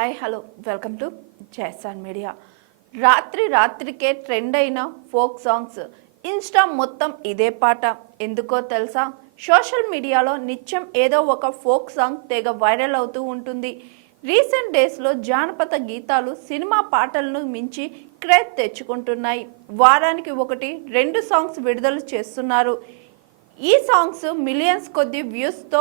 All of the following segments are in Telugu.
Hi hello welcome to Jaisan media. రాత్రికే ట్రెండ్ అయిన ఫోక్ సాంగ్స్ ఇన్స్టా మొత్తం ఇదే పాట. ఎందుకో తెలుసా? సోషల్ మీడియాలో నిత్యం ఏదో ఒక ఫోక్ సాంగ్ తెగ వైరల్ అవుతూ ఉంటుంది. రీసెంట్ డేస్లో జానపద గీతాలు సినిమా పాటలను మించి క్రేజ్ తెచ్చుకుంటున్నాయి. వారానికి 1-2 సాంగ్స్ విడుదల చేస్తున్నారు. ఈ సాంగ్స్ మిలియన్స్ కొద్ది వ్యూస్తో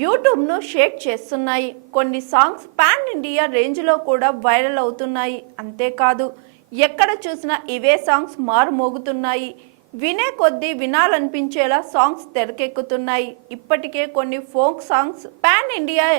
యూట్యూబ్ను షేక్ చేస్తున్నాయి. కొన్ని సాంగ్స్ పాన్ ఇండియా రేంజ్లో కూడా వైరల్ అవుతున్నాయి. అంతేకాదు, ఎక్కడ చూసినా ఇవే సాంగ్స్ మారుమోగుతున్నాయి. వినే కొద్దీ వినాలనిపించేలా సాంగ్స్ తెరకెక్కుతున్నాయి. ఇప్పటికే కొన్ని ఫోక్ సాంగ్స్ పాన్ ఇండియా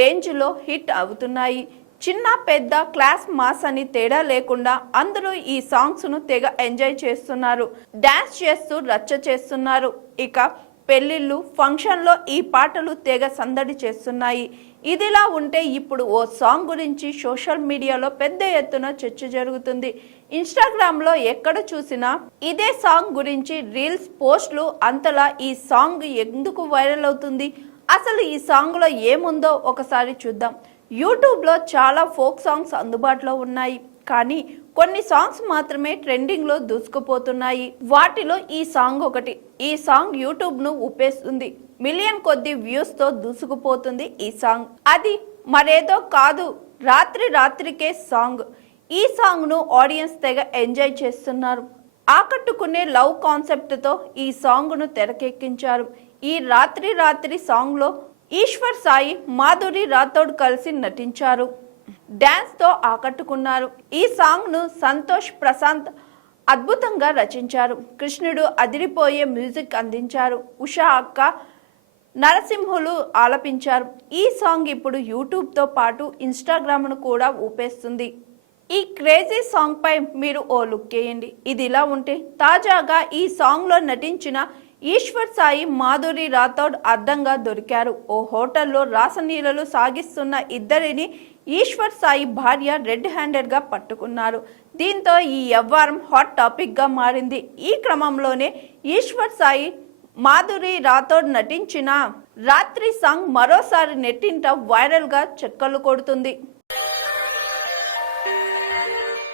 రేంజ్లో హిట్ అవుతున్నాయి. చిన్న పెద్ద క్లాస్ మాస్ అని తేడా లేకుండా అందరూ ఈ సాంగ్స్ను తెగ ఎంజాయ్ చేస్తున్నారు. డాన్స్ చేస్తూ రచ్చ చేస్తున్నారు. ఇక పెళ్లిళ్ళు, ఫంక్షన్లో ఈ పాటలు తెగ సందడి చేస్తున్నాయి. ఇదిలా ఉంటే ఇప్పుడు ఓ సాంగ్ గురించి సోషల్ మీడియాలో పెద్ద ఎత్తున చర్చ జరుగుతుంది. ఇన్స్టాగ్రామ్లో ఎక్కడ చూసినా ఇదే సాంగ్ గురించి రీల్స్, పోస్టులు. అంతలా ఈ సాంగ్ ఎందుకు వైరల్ అవుతుంది? అసలు ఈ సాంగ్లో ఏముందో ఒకసారి చూద్దాం. యూట్యూబ్లో చాలా ఫోక్ సాంగ్స్ అందుబాటులో ఉన్నాయి. కానీ కొన్ని సాంగ్స్ మాత్రమే ట్రెండింగ్లో దూసుకుపోతున్నాయి. వాటిలో ఈ సాంగ్ ఒకటి. ఈ సాంగ్ యూట్యూబ్ను ఊపేస్తుంది. మిలియన్ కొద్ది వ్యూస్తో దూసుకుపోతుంది ఈ సాంగ్. అది మరేదో కాదు, రాత్రికే సాంగ్. ఈ సాంగ్ను ఆడియన్స్ తెగ ఎంజాయ్ చేస్తున్నారు. ఆకట్టుకునే లవ్ కాన్సెప్ట్తో ఈ సాంగ్ను తెరకెక్కించారు. ఈ రాత్రి సాంగ్లో ఈశ్వర్ సాయి, మాధురి రాథోడ్ కలిసి నటించారు. డ్యాన్స్తో ఆకట్టుకున్నారు. ఈ సాంగ్ను సంతోష్ ప్రశాంత్ అద్భుతంగా రచించారు. కృష్ణుడు అదిరిపోయే మ్యూజిక్ అందించారు. ఉషా అక్క, నరసింహులు ఆలపించారు. ఈ సాంగ్ ఇప్పుడు యూట్యూబ్తో పాటు ఇన్స్టాగ్రామ్ను కూడా ఊపేస్తుంది. ఈ క్రేజీ సాంగ్ పై మీరు ఓ లుక్ వేయండి. ఇది ఇలా ఉంటే, తాజాగా ఈ సాంగ్లో నటించిన ఈశ్వర్ సాయి, మాధురి రాథోడ్ అడ్డంగా దొరికారు. ఓ హోటల్లో రాసలీలలు సాగిస్తున్న ఇద్దరిని ఈశ్వర్ సాయి భార్య రెడ్ హ్యాండెడ్గా పట్టుకున్నారు. దీంతో ఈ వ్యవహారం హాట్ టాపిక్గా మారింది. ఈ క్రమంలోనే ఈశ్వర్ సాయి, మాధురి రాథోడ్ నటించిన రాత్రి సాంగ్ మరోసారి నెట్టింట వైరల్గా చక్కర్లు కొడుతుంది.